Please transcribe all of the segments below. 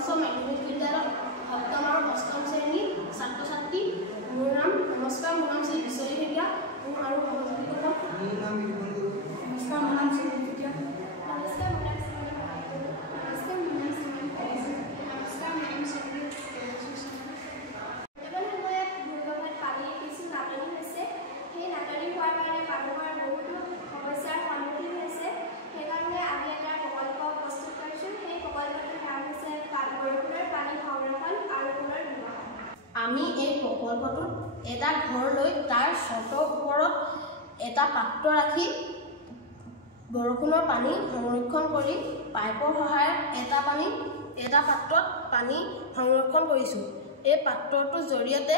উচ্চ মাধ্যমিক বিদ্যালয় সপ্তম আৰু অষ্টম শ্ৰেণীৰ ছাত্ৰ ছাত্ৰী। মোৰ নাম নমস্কাৰ, মোৰ নাম শ্ৰী বিশ্বজিৎ শইকীয়া আৰু মোৰ নাম বিপুল গগৈ। নমস্কাৰ, মোৰ নাম শ্ৰী শইকীয়া। নমস্কাৰ, মোৰ নাম শ্ৰীমতী মহাইকো। নমস্কাৰ, মোৰ নাম শ্ৰীমতী পৰিছে। নমস্কাৰ, মোৰ নাম শ্ৰীমতী বৰ্তমান সময়ত ভূগৰ্ভত পানীৰ কিছু নাটনি হৈছে। সেই নাটনি হোৱাৰ কাৰণে মানুহৰ বহুতো সমস্যাৰ সন্মুখীন হৈছে। সেইকাৰণে আমি এটা প্ৰকল্প প্ৰস্তুত কৰিছোঁ। সেই প্ৰকল্পটোৰ নাম হৈছে বৰষুণৰ পানী সংৰক্ষণ আৰু পুনৰ্ব্যৱহাৰ। আমি এই প্ৰকল্পটোত এটা ঘৰ লৈ তাৰ চটৰ ওপৰত এটা পাত্ৰ ৰাখি বৰষুণৰ পানী সংৰক্ষণ কৰি পাইপৰ সহায়ত এটা পাত্ৰত পানী সংৰক্ষণ কৰিছোঁ। এই পাত্ৰটোৰ জৰিয়তে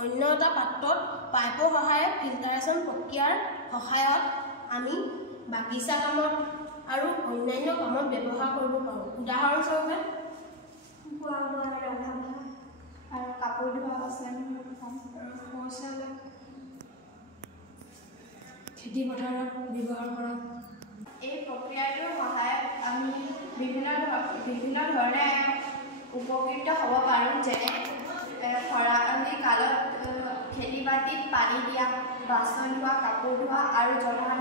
অন্য এটা পাত্ৰত পাইপৰ সহায়ত ফিল্টাৰেশ্যন প্ৰক্ৰিয়াৰ সহায়ত আমি বাগিচা কামত আৰু অন্যান্য কামত ব্যৱহাৰ কৰিব পাৰোঁ। উদাহৰণস্বৰূপে খোৱা বোৱা, ৰন্ধা বঢ়া আৰু কাপোৰ ধোৱা, বাচন শৌচালয়, খেতি পথাৰত ব্যৱহাৰ কৰা। এই প্ৰক্ৰিয়াটোৰ সহায়ত আমি বিভিন্ন ধৰণে উপকৃত হ'ব পাৰোঁ। যেনে খৰালি কালত খেতি বাতিত পানী দিয়া, বাচন ধোৱা, কাপোৰ ধোৱা আৰু জলসাধাৰণৰ